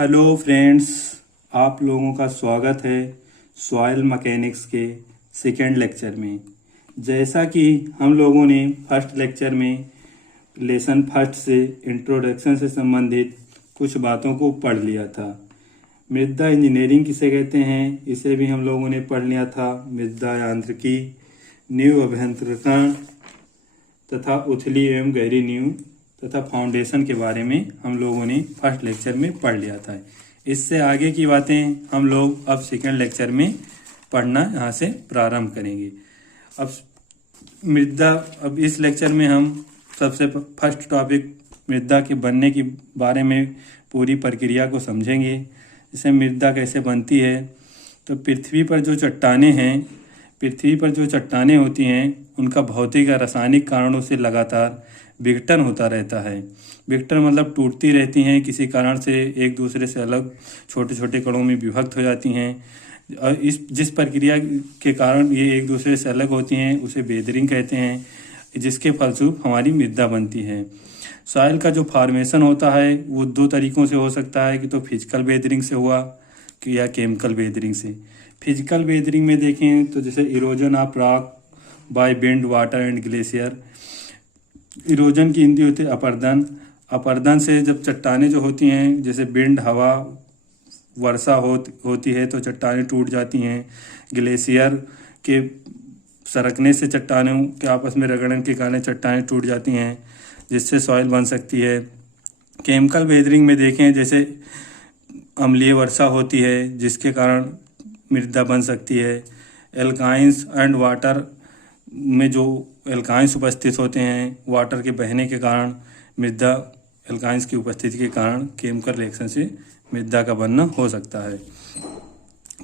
Hello friends, आप लोगों का स्वागत है सॉइल मैकेनिक्स के सेकेंड लेक्चर में। जैसा कि हम लोगों ने फर्स्ट लेक्चर में लेसन फर्स्ट से इंट्रोडक्शन से संबंधित कुछ बातों को पढ़ लिया था। मृदा इंजीनियरिंग किसे कहते हैं, इसे भी हम लोगों ने पढ़ लिया था। मृदा यांत्रिकी, नींव अभियंत्रण तथा उथली एवं गहरी नींव तथा फाउंडेशन के बारे में हम लोगों ने फर्स्ट लेक्चर में पढ़ लिया था। इससे आगे की बातें हम लोग अब सेकेंड लेक्चर में पढ़ना यहाँ से प्रारंभ करेंगे। अब इस लेक्चर में हम सबसे फर्स्ट टॉपिक मृदा के बनने के बारे में पूरी प्रक्रिया को समझेंगे। जैसे मृदा कैसे बनती है, तो पृथ्वी पर जो चट्टानें होती हैं उनका भौतिक या रासायनिक कारणों से लगातार विघटन होता रहता है। विघटन मतलब टूटती रहती हैं, किसी कारण से एक दूसरे से अलग छोटे छोटे कणों में विभक्त हो जाती हैं। और जिस प्रक्रिया के कारण ये एक दूसरे से अलग होती हैं उसे वेदरिंग कहते हैं, जिसके फलस्वरूप हमारी मृदा बनती है। सॉइल का जो फॉर्मेशन होता है वो दो तरीक़ों से हो सकता है, कि तो फिजिकल वेदरिंग से हुआ कि या केमिकल वेदरिंग से। फिजिकल वेदरिंग में देखें तो जैसे erosion of rock by wind, water and glacier. Erosion की हिंदी होती है अपरदन। अपरदन से जब चट्टानें जो होती हैं, जैसे विंड, हवा, वर्षा होती है तो चट्टानें टूट जाती हैं। ग्लेशियर के सरकने से चट्टानों के आपस में रगड़न के कारण चट्टानें टूट जाती हैं, जिससे सॉइल बन सकती है। केमिकल वेदरिंग में देखें, जैसे अम्लीय वर्षा होती है जिसके कारण मृदा बन सकती है। एल्काइंस एंड वाटर में जो एल्काइंस उपस्थित होते हैं, वाटर के बहने के कारण मृदा, एल्काइंस की उपस्थिति के कारण केमिकल रिएक्शन से मृदा का बनना हो सकता है।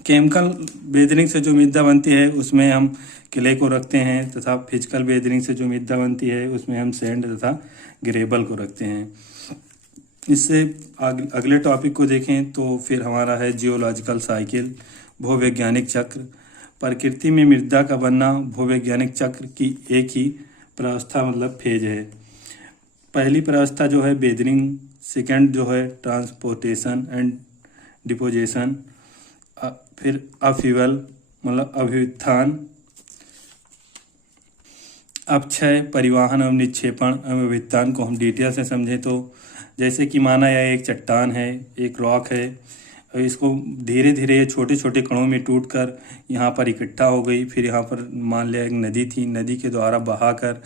केमिकल वेदरिंग से जो मृदा बनती है उसमें हम क्ले को रखते हैं, तथा फिजिकल वेदरिंग से जो मृदा बनती है उसमें हम सैंड तथा ग्रेवल को रखते हैं। इससे अगले टॉपिक को देखें तो फिर हमारा है जियोलॉजिकल साइकिल, भूवैज्ञानिक चक्र। प्रकृति में मृदा का बनना भूवैज्ञानिक चक्र की एक ही प्रावस्था मतलब फेज है। पहली प्रावस्था जो है वेदरिंग, सेकंड जो है ट्रांसपोर्टेशन एंड डिपोजिशन, फिर अपहीवल मतलब अभ्युत्थान, अपक्षय, परिवहन एवं निक्षेपण एवं अभ्युत्थान को हम डिटेल से समझें तो जैसे कि माना यह एक चट्टान है, एक रॉक है, और इसको धीरे धीरे छोटे छोटे कणों में टूटकर यहाँ पर इकट्ठा हो गई। फिर यहाँ पर मान लिया एक नदी थी, नदी के द्वारा बहाकर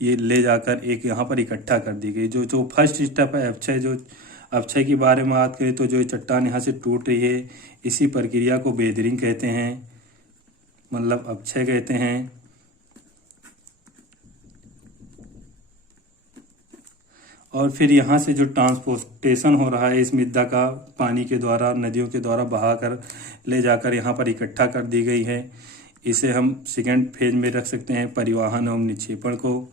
ये ले जाकर एक यहाँ पर इकट्ठा कर दी गई। जो फर्स्ट स्टेप है अपक्षय, जो अपक्षय के बारे में बात करें तो जो चट्टान यहाँ से टूट रही है इसी प्रक्रिया को वेदरिंग कहते हैं, मतलब अपक्षय कहते हैं। और फिर यहाँ से जो ट्रांसपोर्टेशन हो रहा है इस मृदा का, पानी के द्वारा, नदियों के द्वारा बहाकर ले जाकर यहाँ पर इकट्ठा कर दी गई है, इसे हम सेकेंड फेज में रख सकते हैं, परिवहन एवं निक्षेपण को।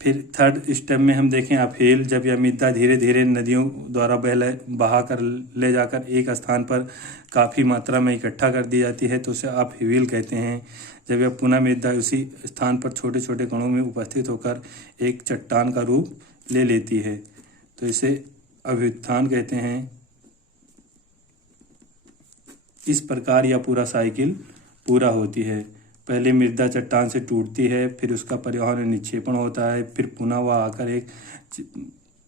फिर थर्ड स्टेप में हम देखें अपहील, जब यह मृदा धीरे धीरे नदियों द्वारा बहाकर ले जाकर एक स्थान पर काफ़ी मात्रा में इकट्ठा कर दी जाती है तो उसे अपहील कहते हैं। जब यह पुनः मृदा उसी स्थान पर छोटे छोटे कणों में उपस्थित होकर एक चट्टान का रूप ले लेती है तो इसे अभ्युत्थान कहते हैं। इस प्रकार यह पूरा साइकिल पूरा होती है। पहले मृदा चट्टान से टूटती है, फिर उसका परिवहन और निक्षेपण होता है, फिर पुनः वह आकर एक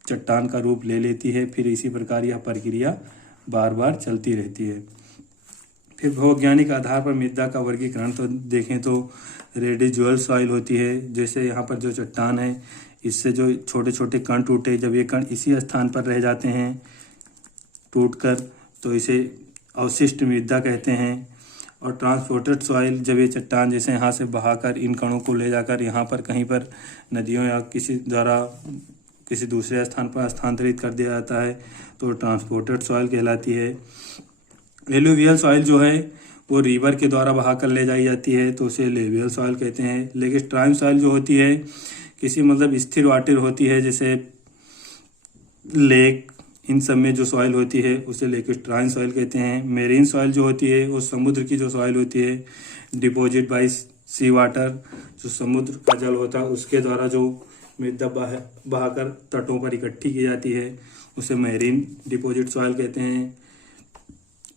चट्टान का रूप ले लेती है। फिर इसी प्रकार यह प्रक्रिया बार बार चलती रहती है। फिर भूवैज्ञानिक आधार पर मृदा का वर्गीकरण तो देखें तो रेडिजुअल सॉइल होती है। जैसे यहाँ पर जो चट्टान है इससे जो छोटे छोटे कण टूटे, जब ये कण इसी स्थान पर रह जाते हैं टूटकर तो इसे अवशिष्ट मृदा कहते हैं। और ट्रांसपोर्टेड सॉइल, जब ये चट्टान जैसे यहाँ से बहाकर इन कणों को ले जाकर यहाँ पर कहीं पर नदियों या किसी द्वारा किसी दूसरे स्थान पर स्थानांतरित कर दिया जाता है तो ट्रांसपोर्टेड सॉइल कहलाती है। एलुवियल सॉइल जो है वो रिवर के द्वारा बहाकर ले जाई जाती है तो उसे एलुवियल सॉइल कहते हैं। लेकिन स्ट्राइम सॉइल जो होती है किसी मतलब स्थिर वाटर होती है, जैसे लेक, इन सब में जो सॉइल होती है उसे लेक्यूस्ट्राइन सॉइल कहते हैं। मेरीन सॉइल जो होती है वो समुद्र की जो सॉइल होती है, डिपॉजिट बाई सी वाटर, जो समुद्र का जल होता है उसके द्वारा जो मृदा बहाकर तटों पर इकट्ठी की जाती है उसे मैरीन डिपॉजिट सॉइल कहते हैं।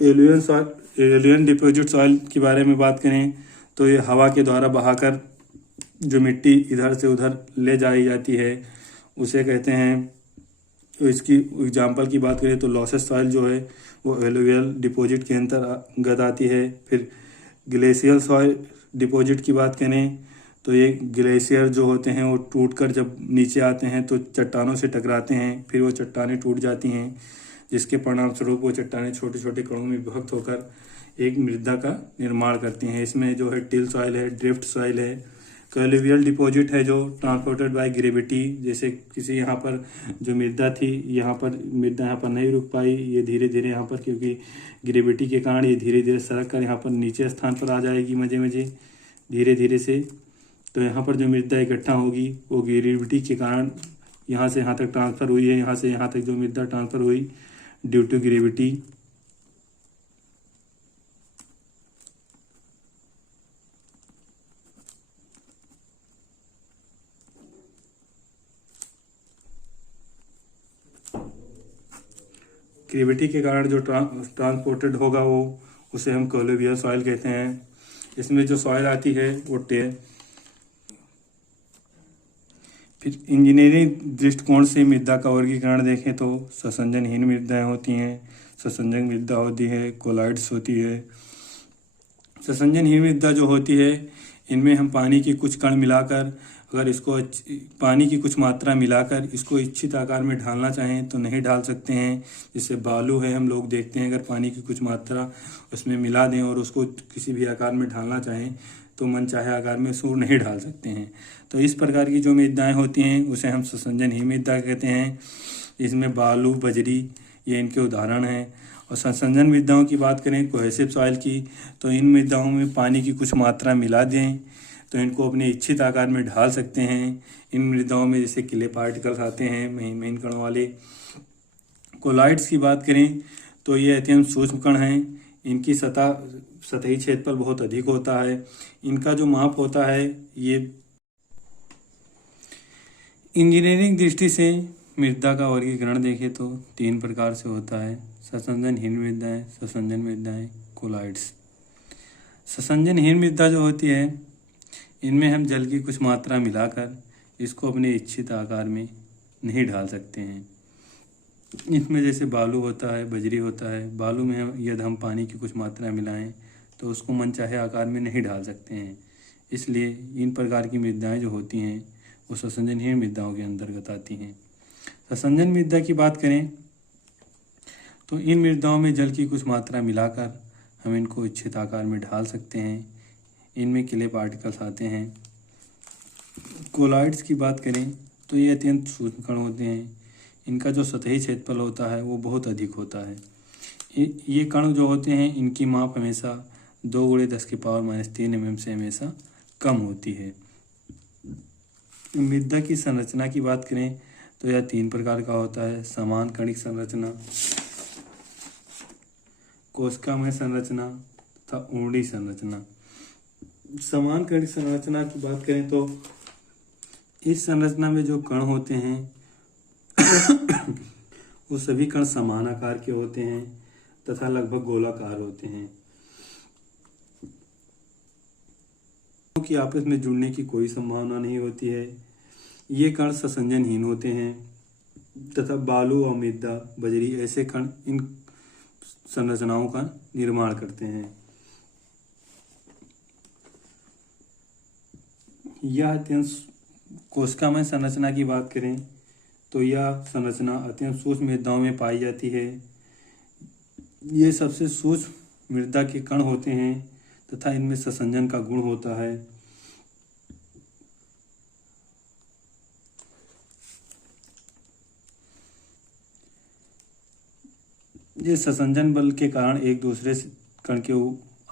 एलियन डिपॉजिट सॉइल के बारे में बात करें तो ये हवा के द्वारा बहाकर जो मिट्टी इधर से उधर ले जाई जाती है उसे कहते हैं। तो इसकी एग्जांपल की बात करें तो लॉसेस सॉइल जो है वो एलुवियल डिपॉजिट के अंतर्गत आती है। फिर ग्लेशियल सॉइल डिपॉजिट की बात करें तो ये ग्लेशियर जो होते हैं वो टूटकर जब नीचे आते हैं तो चट्टानों से टकराते हैं, फिर वो चट्टानें टूट जाती हैं जिसके परिणाम स्वरूप वो चट्टानें छोटे छोटे कणों में विभक्त होकर एक मृदा का निर्माण करती हैं। इसमें जो है टिल सॉइल है, ड्रिफ्ट सॉइल है, कॉलुवियल डिपॉजिट है जो ट्रांसपोर्टेड बाय ग्रेविटी, जैसे किसी यहाँ पर जो मृदा थी यहाँ पर मृदा यहाँ पर नहीं रुक पाई, ये धीरे धीरे यहाँ पर क्योंकि ग्रेविटी के कारण ये धीरे धीरे सरक कर यहाँ पर नीचे स्थान पर आ जाएगी मजे धीरे धीरे से। तो यहाँ पर जो मृदा इकट्ठा होगी वो ग्रेविटी के कारण यहाँ से यहाँ तक ट्रांसफ़र हुई है, यहाँ से यहाँ तक जो मृदा ट्रांसफ़र हुई ड्यू टू ग्रेविटी। ग्रेविटी के कारण जो ट्रांसपोर्टेड होगा वो उसे हम कॉलुवियल सॉइल कहते हैं। इसमें जो सॉइल आती है वो फिर इंजीनियरिंग दृष्टिकोण से मृदा का वर्गीकरण देखें तो ससंजनहीन मृदाएं होती हैं, ससंजन मृदा होती है, कोलाइड्स होती है। ससंजनहीन मृदा जो होती है इनमें हम पानी की कुछ कण मिलाकर अगर इसको पानी की कुछ मात्रा मिलाकर इसको इच्छित आकार में ढालना चाहें तो नहीं ढाल सकते हैं। जैसे बालू है, हम लोग देखते हैं अगर पानी की कुछ मात्रा उसमें मिला दें और उसको किसी भी आकार में ढालना चाहें तो मनचाहे आकार में उसको नहीं ढाल सकते हैं। तो इस प्रकार की जो मृदाएं होती हैं उसे हम ससंजनहीन मृदा कहते हैं। इसमें बालू, बजरी ये इनके उदाहरण हैं। और ससंजन मृदाओं की बात करें कोहेसिव सॉइल की तो इन मृदाओं में पानी की कुछ मात्रा मिला दें तो इनको अपने इच्छित आकार में ढाल सकते हैं। इन मृदाओं में जैसे क्ले पार्टिकल्स आते हैं महीन महीन कणों वाले। कोलाइड्स की बात करें तो ये अत्यंत सूक्ष्म कण हैं, इनकी सतही क्षेत्रफल बहुत अधिक होता है। इनका जो माप होता है ये इंजीनियरिंग दृष्टि से मृदा का वर्गीकरण देखें तो 3 प्रकार से होता है: ससंजनहीन मृदाएं, ससंजन मृदाएं, कोलाइड्स। ससंजनहीन मृदा जो होती है इनमें हम जल की कुछ मात्रा मिलाकर इसको अपने इच्छित आकार में नहीं ढाल सकते हैं। इसमें जैसे बालू होता है, बजरी होता है। बालू में यदि हम पानी की कुछ मात्रा मिलाएं तो उसको मनचाहे आकार में नहीं ढाल सकते हैं। इसलिए इन प्रकार की मृदाएं जो होती हैं वो ससंजनहीन मृदाओं के अंतर्गत आती हैं। ससंजन मृदा की बात करें तो इन मृदाओं में जल की कुछ मात्रा मिलाकर हम इनको इच्छित आकार में ढाल सकते हैं। इनमें क्ले पार्टिकल्स आते हैं। कोलाइड्स की बात करें तो ये अत्यंत सूक्ष्म कण होते हैं। इनका जो सतही क्षेत्रफल होता है वो बहुत अधिक होता है। ये कण जो होते हैं इनकी माप हमेशा 2 × 10⁻³ mm से हमेशा कम होती है। मृदा की संरचना की बात करें तो यह 3 प्रकार का होता है: समान कणिक संरचना, कोशिकामय संरचना तथा ऊर्णी संरचना। समान कणिक संरचना की बात करें तो इस संरचना में जो कण होते हैं वो सभी कण समान आकार के होते हैं तथा लगभग गोलाकार होते हैं, कि आपस में जुड़ने की कोई संभावना नहीं होती है। ये कण ससंजनहीन होते हैं तथा बालू और मृदा, बजरी ऐसे कण इन संरचनाओं का निर्माण करते हैं। यह अत्यंत कोशिकामय संरचना की बात करें तो यह संरचना अत्यंत सूक्ष्म मृदाओं में पाई जाती है। ये सबसे सूक्ष्म मृदा के कण होते हैं तथा इनमें ससंजन का गुण होता है। ये ससंजन बल के कारण एक दूसरे कण के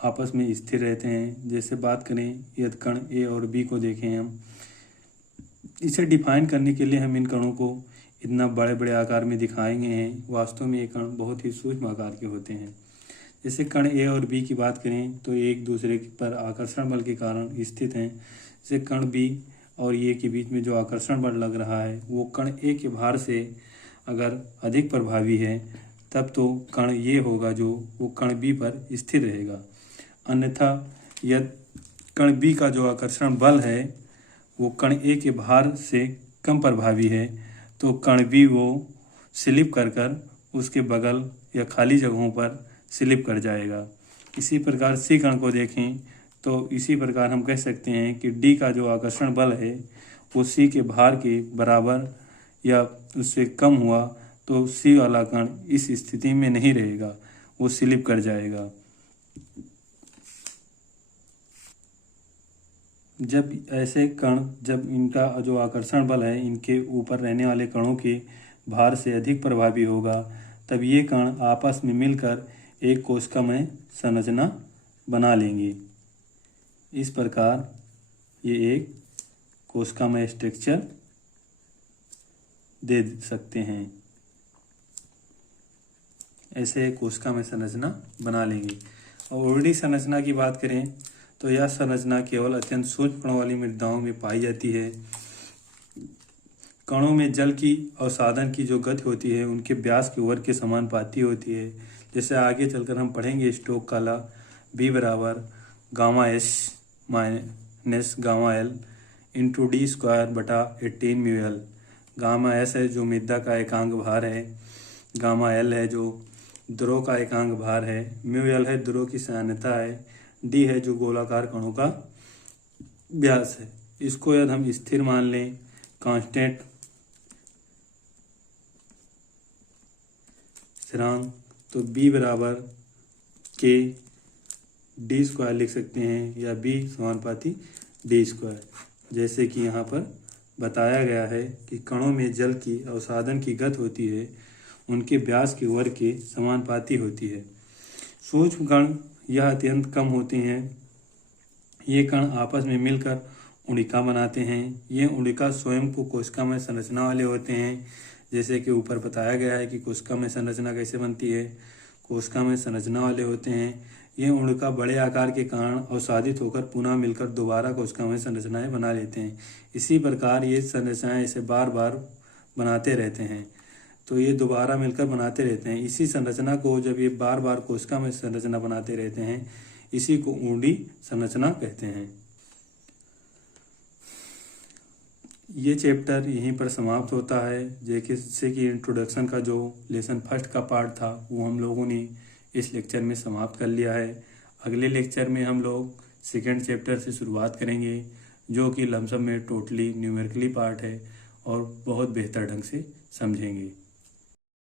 आपस में स्थिर रहते हैं। जैसे बात करें यदि कण ए और बी को देखें, हम इसे डिफाइन करने के लिए हम इन कणों को इतना बड़े बड़े आकार में दिखाएंगे हैं। वास्तव में ये कण बहुत ही सूक्ष्म आकार के होते हैं। जैसे कण ए और बी की बात करें तो एक दूसरे पर आकर्षण बल के कारण स्थित हैं। जैसे कण बी और ए के बीच में जो आकर्षण बल लग रहा है वो कण ए के भार से अगर अधिक प्रभावी है तब तो कण ए होगा जो वो कण बी पर स्थिर रहेगा। अन्यथा यदि कण बी का जो आकर्षण बल है वो कण ए के भार से कम प्रभावी है तो कण बी वो स्लिप कर उसके बगल या खाली जगहों पर स्लिप कर जाएगा। इसी प्रकार सी कण को देखें तो इसी प्रकार हम कह सकते हैं कि डी का जो आकर्षण बल है वो सी के भार के बराबर या उससे कम हुआ तो सी वाला कण इस स्थिति में नहीं रहेगा, वो स्लिप कर जाएगा। जब ऐसे कण जब इनका जो आकर्षण बल है इनके ऊपर रहने वाले कणों के भार से अधिक प्रभावी होगा तब ये कण आपस में मिलकर एक कोशिकामय संरचना बना लेंगे। इस प्रकार ये एक कोशिकामय स्ट्रक्चर दे सकते हैं, ऐसे कोशिकामय संरचना बना लेंगे। और ओरडी संरचना की बात करें तो यह संरचना केवल अत्यंत सूक्ष्म कणों वाली मृदाओं में पाई जाती है। कणों में जल की अवसादन की जो गति होती है उनके व्यास के वर्ग के समानुपाती होती है। जैसे आगे चलकर हम पढ़ेंगे स्टोक का लॉ, बी बराबर gamma S minus gamma L into D square बटा 18 म्यू एल। गामा एस है जो मृदा का एकांक भार है, गामा एल है जो द्रव का एकांक भार है, म्यू एल है द्रव की सामान्यता है, डी है जो गोलाकार कणों का व्यास है। इसको यदि हम स्थिर मान लें कांस्टेंट स्थिरांक तो b बराबर के डी स्क्वायर लिख सकते हैं या b समानुपाती डी स्क्वायर। जैसे कि यहाँ पर बताया गया है कि कणों में जल की अवसादन की गति होती है उनके व्यास के वर्ग के समानुपाती होती है। सूक्ष्म कण यह अत्यंत कम होते हैं। ये कण आपस में मिलकर उणिका बनाते हैं। ये उणिका स्वयं को कोशिकामय संरचना वाले होते हैं। जैसे कि ऊपर बताया गया है कि कोशिकामय संरचना कैसे बनती है, कोशिकामय संरचना वाले होते हैं। ये उणिका बड़े आकार के कारण अवसादित होकर पुनः मिलकर दोबारा कोशिकामय संरचनाएं बना लेते हैं। इसी प्रकार ये संरचनाएं इसे बार बार बनाते रहते हैं तो ये दोबारा मिलकर बनाते रहते हैं। इसी संरचना को जब ये बार बार कोशिकामय संरचना बनाते रहते हैं इसी को ऊंडी संरचना कहते हैं। ये चैप्टर यहीं पर समाप्त होता है। जैसे कि इंट्रोडक्शन का जो लेसन फर्स्ट का पार्ट था वो हम लोगों ने इस लेक्चर में समाप्त कर लिया है। अगले लेक्चर में हम लोग सेकेंड चैप्टर से शुरुआत करेंगे जो कि लमसम में टोटली न्यूमेरिकली पार्ट है और बहुत बेहतर ढंग से समझेंगे।